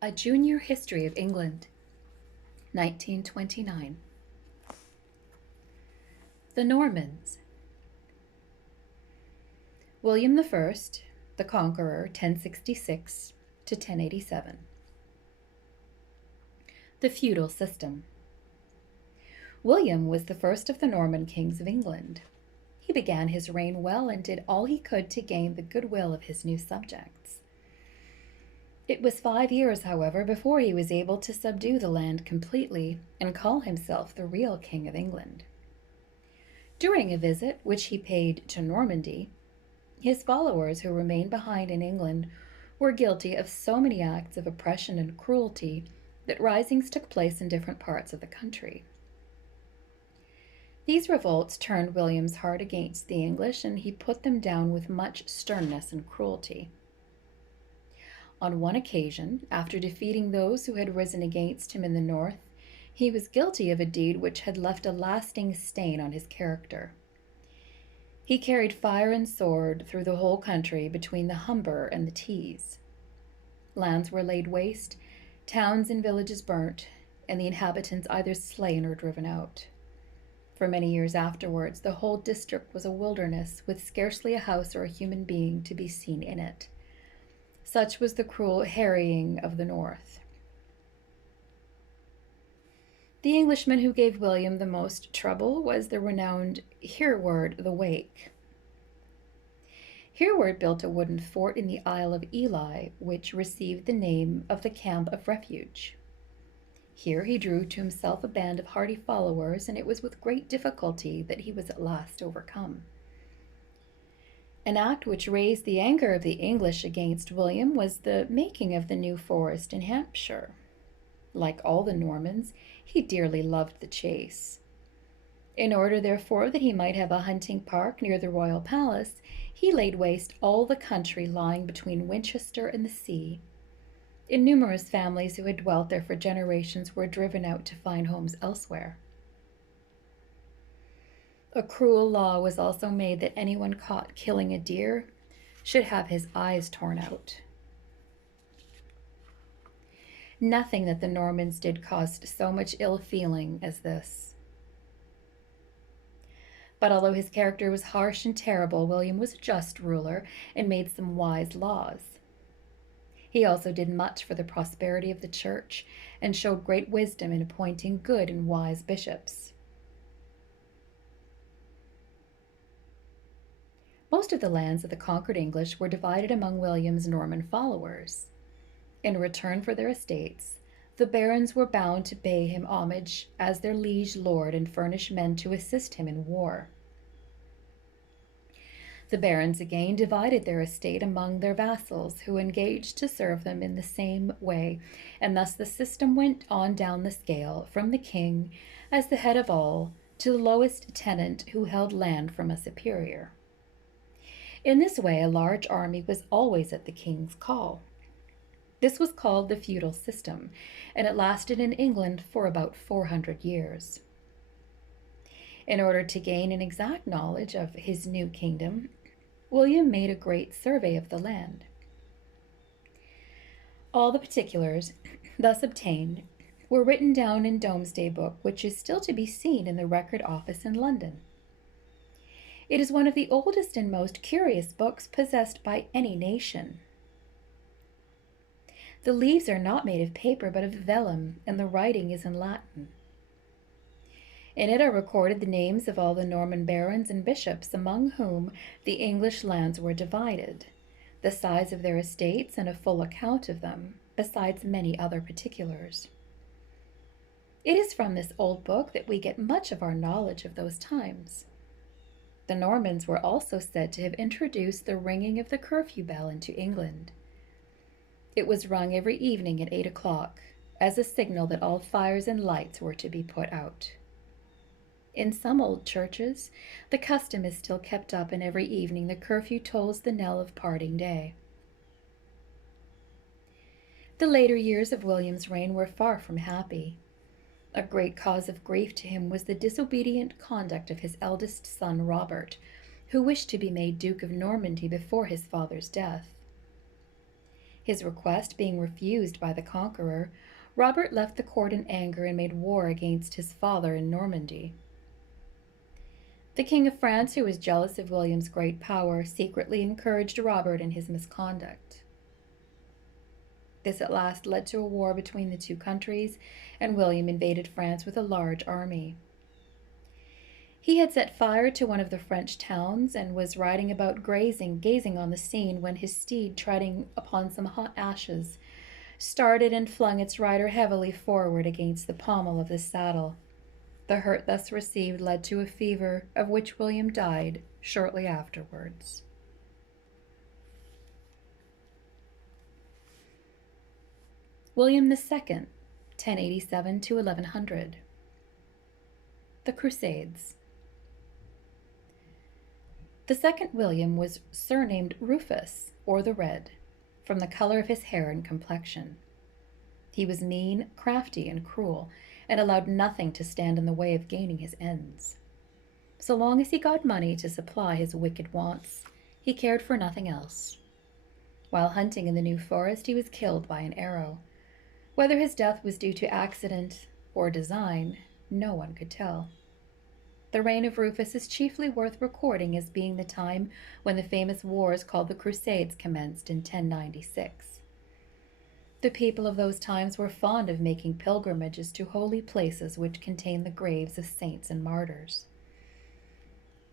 A Junior History of England, 1929. The Normans. William I, the Conqueror, 1066 to 1087. The feudal system. William was the first of the Norman kings of England. He began his reign well and did all he could to gain the goodwill of his new subjects. It was 5 years, however, before he was able to subdue the land completely and call himself the real King of England. During a visit which he paid to Normandy, his followers who remained behind in England were guilty of so many acts of oppression and cruelty that risings took place in different parts of the country. These revolts turned William's heart against the English, and he put them down with much sternness and cruelty. On one occasion, after defeating those who had risen against him in the north, he was guilty of a deed which had left a lasting stain on his character. He carried fire and sword through the whole country between the Humber and the Tees. Lands were laid waste, towns and villages burnt, and the inhabitants either slain or driven out. For many years afterwards, the whole district was a wilderness, with scarcely a house or a human being to be seen in it. Such was the cruel harrying of the north. The Englishman who gave William the most trouble was the renowned Hereward the Wake. Hereward built a wooden fort in the Isle of Ely, which received the name of the Camp of Refuge. Here he drew to himself a band of hardy followers, and it was with great difficulty that he was at last overcome. An act which raised the anger of the English against William was the making of the new forest in Hampshire. Like all the Normans, he dearly loved the chase. In order, therefore, that he might have a hunting park near the royal palace, he laid waste all the country lying between Winchester and the sea. And numerous families who had dwelt there for generations were driven out to find homes elsewhere. A cruel law was also made that anyone caught killing a deer should have his eyes torn out. Nothing that the Normans did caused so much ill feeling as this. But although his character was harsh and terrible, William was a just ruler and made some wise laws. He also did much for the prosperity of the church and showed great wisdom in appointing good and wise bishops. Most of the lands of the conquered English were divided among William's Norman followers. In return for their estates, the barons were bound to pay him homage as their liege lord and furnish men to assist him in war. The barons again divided their estate among their vassals, who engaged to serve them in the same way, and thus the system went on down the scale from the king, as the head of all, to the lowest tenant who held land from a superior. In this way, a large army was always at the king's call. This was called the feudal system, and it lasted in England for about 400 years. In order to gain an exact knowledge of his new kingdom, William made a great survey of the land. All the particulars thus obtained were written down in Domesday Book, which is still to be seen in the Record Office in London. It is one of the oldest and most curious books possessed by any nation. The leaves are not made of paper but of vellum, and the writing is in Latin. In it are recorded the names of all the Norman barons and bishops among whom the English lands were divided, the size of their estates, and a full account of them, besides many other particulars. It is from this old book that we get much of our knowledge of those times. The Normans were also said to have introduced the ringing of the curfew bell into England. It was rung every evening at 8 o'clock, as a signal that all fires and lights were to be put out. In some old churches, the custom is still kept up, and every evening the curfew tolls the knell of parting day. The later years of William's reign were far from happy. A great cause of grief to him was the disobedient conduct of his eldest son Robert, who wished to be made Duke of Normandy before his father's death. His request being refused by the conqueror, Robert left the court in anger and made war against his father in Normandy. The King of France, who was jealous of William's great power, secretly encouraged Robert in his misconduct. This at last led to a war between the two countries, and William invaded France with a large army. He had set fire to one of the French towns and was riding about gazing on the scene, when his steed, treading upon some hot ashes, started and flung its rider heavily forward against the pommel of the saddle. The hurt thus received led to a fever, of which William died shortly afterwards. William II, 1087 to 1100. The Crusades. The second William was surnamed Rufus, or the Red, from the color of his hair and complexion. He was mean, crafty, and cruel, and allowed nothing to stand in the way of gaining his ends. So long as he got money to supply his wicked wants, he cared for nothing else. While hunting in the New Forest, he was killed by an arrow. Whether his death was due to accident or design, no one could tell. The reign of Rufus is chiefly worth recording as being the time when the famous wars called the Crusades commenced in 1096. The people of those times were fond of making pilgrimages to holy places which contained the graves of saints and martyrs.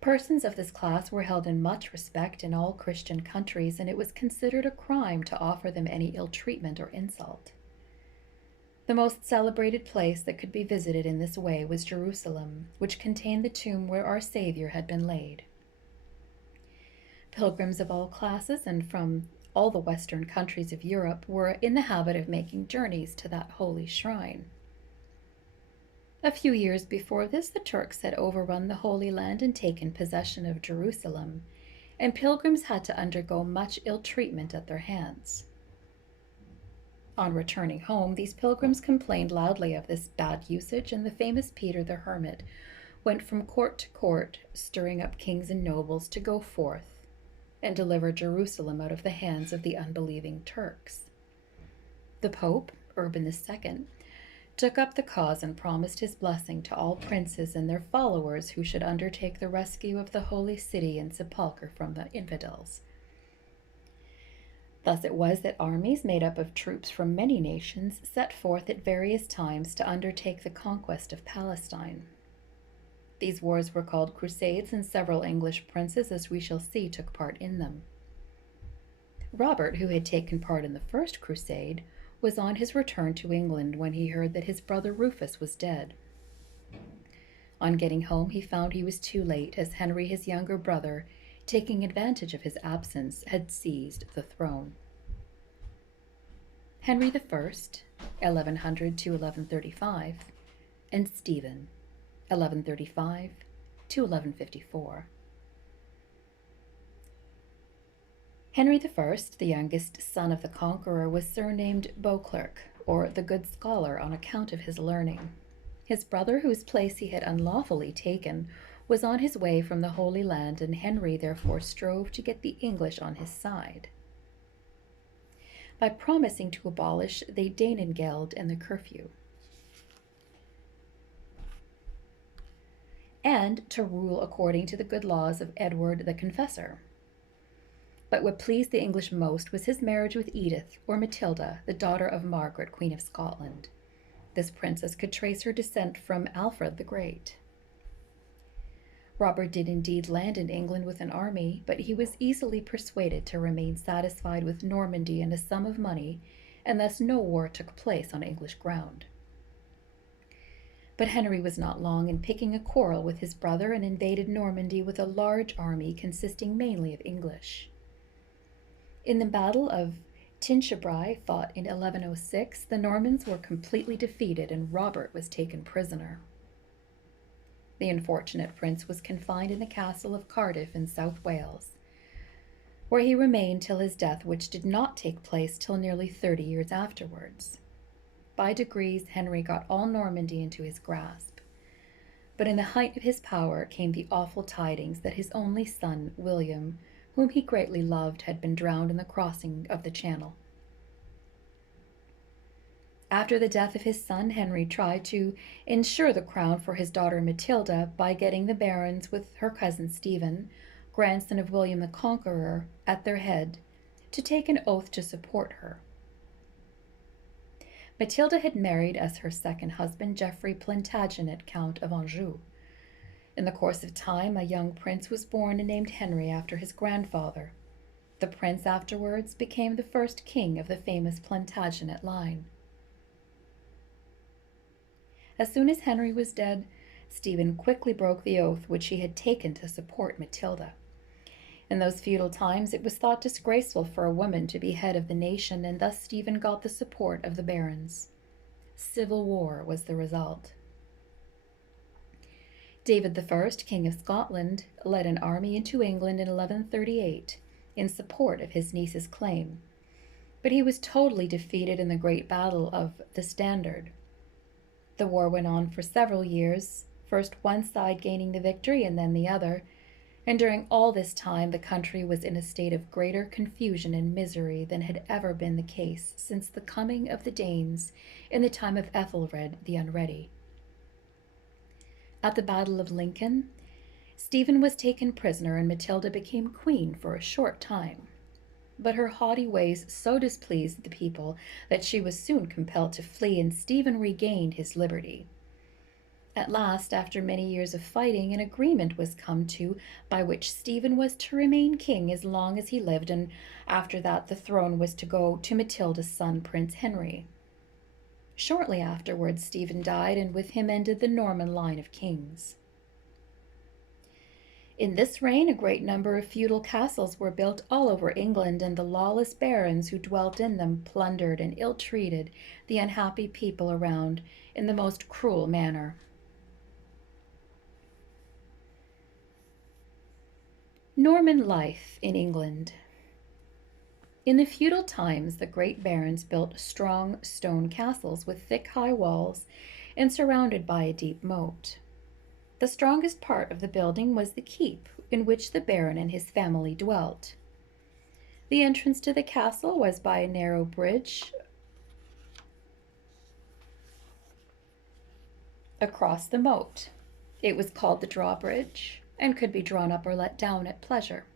Persons of this class were held in much respect in all Christian countries, and it was considered a crime to offer them any ill treatment or insult. The most celebrated place that could be visited in this way was Jerusalem, which contained the tomb where our Savior had been laid. Pilgrims of all classes and from all the western countries of Europe were in the habit of making journeys to that holy shrine. A few years before this, the Turks had overrun the Holy Land and taken possession of Jerusalem, and pilgrims had to undergo much ill treatment at their hands. On returning home, these pilgrims complained loudly of this bad usage, and the famous Peter the Hermit went from court to court, stirring up kings and nobles to go forth and deliver Jerusalem out of the hands of the unbelieving Turks. The Pope, Urban II, took up the cause and promised his blessing to all princes and their followers who should undertake the rescue of the holy city and sepulchre from the infidels. Thus it was that armies made up of troops from many nations set forth at various times to undertake the conquest of Palestine. These wars were called Crusades, and several English princes, as we shall see, took part in them. Robert, who had taken part in the first crusade, was on his return to England when he heard that his brother Rufus was dead. On getting home, he found he was too late, as Henry, his younger brother, taking advantage of his absence, had seized the throne. Henry I, 1100 to 1135, and Stephen, 1135 to 1154. Henry I, the youngest son of the conqueror, was surnamed Beauclerc, or the good scholar, on account of his learning. His brother, whose place he had unlawfully taken, was on his way from the Holy Land, and Henry therefore strove to get the English on his side by promising to abolish the Danengeld and the curfew, and to rule according to the good laws of Edward the Confessor. But what pleased the English most was his marriage with Edith, or Matilda, the daughter of Margaret, Queen of Scotland. This princess could trace her descent from Alfred the Great. Robert did indeed land in England with an army, but he was easily persuaded to remain satisfied with Normandy and a sum of money, and thus no war took place on English ground. But Henry was not long in picking a quarrel with his brother and invaded Normandy with a large army consisting mainly of English. In the Battle of Tinchebrai, fought in 1106, the Normans were completely defeated and Robert was taken prisoner. The unfortunate prince was confined in the castle of Cardiff in South Wales, where he remained till his death, which did not take place till nearly 30 years afterwards. By degrees, Henry got all Normandy into his grasp, but in the height of his power came the awful tidings that his only son, William, whom he greatly loved, had been drowned in the crossing of the Channel. After the death of his son, Henry tried to ensure the crown for his daughter Matilda by getting the barons with her cousin Stephen, grandson of William the Conqueror, at their head, to take an oath to support her. Matilda had married as her second husband Geoffrey Plantagenet, Count of Anjou. In the course of time, a young prince was born and named Henry after his grandfather. The prince afterwards became the first king of the famous Plantagenet line. As soon as Henry was dead, Stephen quickly broke the oath which he had taken to support Matilda. In those feudal times, it was thought disgraceful for a woman to be head of the nation, and thus Stephen got the support of the barons. Civil war was the result. David I, King of Scotland, led an army into England in 1138 in support of his niece's claim, but he was totally defeated in the great battle of the Standard. The war went on for several years, first one side gaining the victory and then the other, and during all this time the country was in a state of greater confusion and misery than had ever been the case since the coming of the Danes in the time of Ethelred the Unready. At the Battle of Lincoln, Stephen was taken prisoner and Matilda became queen for a short time. But her haughty ways so displeased the people that she was soon compelled to flee, and Stephen regained his liberty. At last, after many years of fighting, an agreement was come to by which Stephen was to remain king as long as he lived, and after that the throne was to go to Matilda's son, Prince Henry. Shortly afterwards, Stephen died, and with him ended the Norman line of kings. In this reign, a great number of feudal castles were built all over England, and the lawless barons who dwelt in them plundered and ill-treated the unhappy people around in the most cruel manner. Norman life in England. In the feudal times, the great barons built strong stone castles with thick high walls and surrounded by a deep moat. The strongest part of the building was the keep, in which the baron and his family dwelt. The entrance to the castle was by a narrow bridge across the moat. It was called the drawbridge and could be drawn up or let down at pleasure.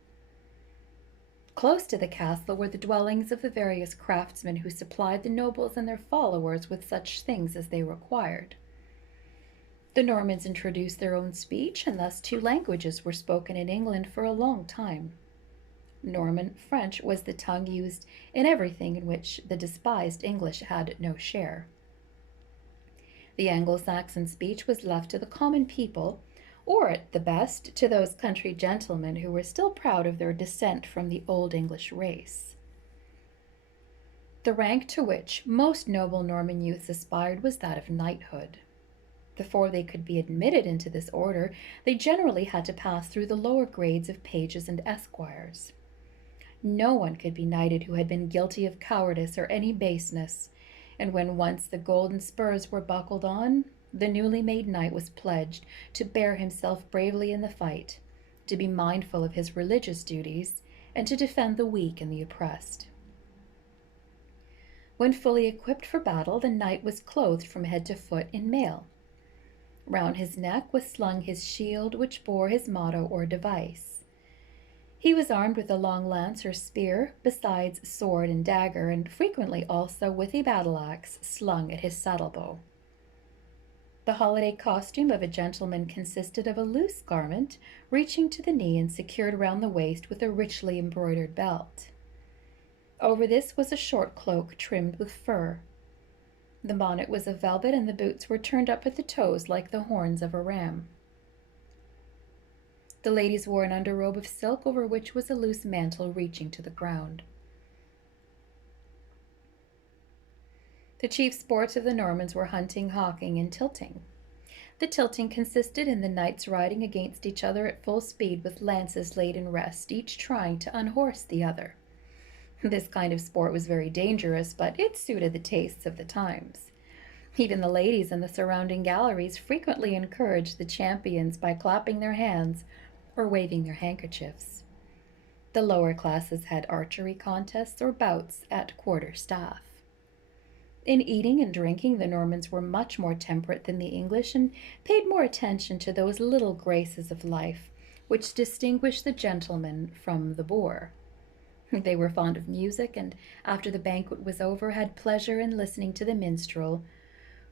Close to the castle were the dwellings of the various craftsmen who supplied the nobles and their followers with such things as they required. The Normans introduced their own speech, and thus two languages were spoken in England for a long time. Norman French was the tongue used in everything in which the despised English had no share. The Anglo-Saxon speech was left to the common people, or at the best to those country gentlemen who were still proud of their descent from the Old English race. The rank to which most noble Norman youths aspired was that of knighthood. Before they could be admitted into this order, they generally had to pass through the lower grades of pages and esquires. No one could be knighted who had been guilty of cowardice or any baseness, and when once the golden spurs were buckled on, the newly made knight was pledged to bear himself bravely in the fight, to be mindful of his religious duties, and to defend the weak and the oppressed. When fully equipped for battle, the knight was clothed from head to foot in mail. Round his neck was slung his shield, which bore his motto or device. He was armed with a long lance or spear, besides sword and dagger, and frequently also with a battle-axe slung at his saddle-bow. The holiday costume of a gentleman consisted of a loose garment reaching to the knee and secured round the waist with a richly embroidered belt. Over this was a short cloak trimmed with fur. The bonnet was of velvet, and the boots were turned up at the toes like the horns of a ram. The ladies wore an underrobe of silk, over which was a loose mantle reaching to the ground. The chief sports of the Normans were hunting, hawking, and tilting. The tilting consisted in the knights riding against each other at full speed with lances laid in rest, each trying to unhorse the other. This kind of sport was very dangerous, but it suited the tastes of the times. Even the ladies in the surrounding galleries frequently encouraged the champions by clapping their hands or waving their handkerchiefs. The lower classes had archery contests or bouts at quarter-staff. In eating and drinking, the Normans were much more temperate than the English and paid more attention to those little graces of life which distinguish the gentleman from the boor. They were fond of music, and after the banquet was over, had pleasure in listening to the minstrel,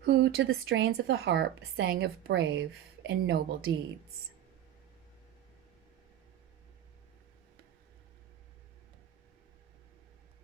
who, to the strains of the harp, sang of brave and noble deeds.